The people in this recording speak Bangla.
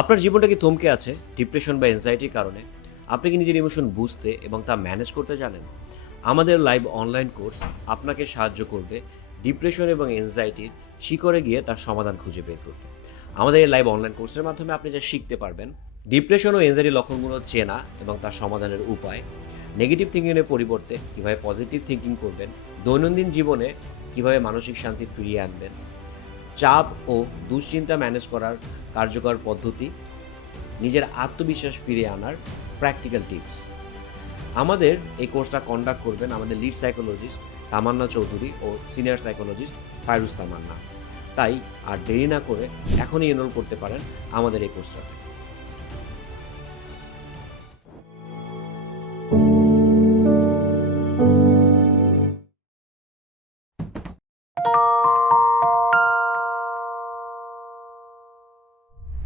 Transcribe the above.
আপনার জীবনটা কি থমকে আছে ডিপ্রেশন বা এনজাইটির কারণে? আপনি কি নিজের ইমোশন বুঝতে এবং তা ম্যানেজ করতে জানেন? আমাদের লাইভ অনলাইন কোর্স আপনাকে সাহায্য করবে ডিপ্রেশন এবং এনজাইটির শিকড়ে গিয়ে তার সমাধান খুঁজে বের করতে। আমাদের এই লাইভ অনলাইন কোর্সের মাধ্যমে আপনি যা শিখতে পারবেন, ডিপ্রেশন ও এনজাইটির লক্ষণগুলো চেনা এবং তার সমাধানের উপায়, নেগেটিভ থিঙ্কিংয়ের পরিবর্তে কীভাবে পজিটিভ থিঙ্কিং করবেন, দৈনন্দিন জীবনে কীভাবে মানসিক শান্তি ফিরিয়ে আনবেন, চাপ ও দুশ্চিন্তা ম্যানেজ করার কার্যকর পদ্ধতি, নিজের আত্মবিশ্বাস ফিরিয়ে আনার প্র্যাকটিক্যাল টিপস। আমাদের এই কোর্সটা কন্ডাক্ট করবেন আমাদের লিড সাইকোলজিস্ট তামান্না চৌধুরী ও সিনিয়র সাইকোলজিস্ট ফায়রুজ তামান্না। তাই আর দেরি না করে এখনই এনরোল করতে পারেন আমাদের এই কোর্সটাতে।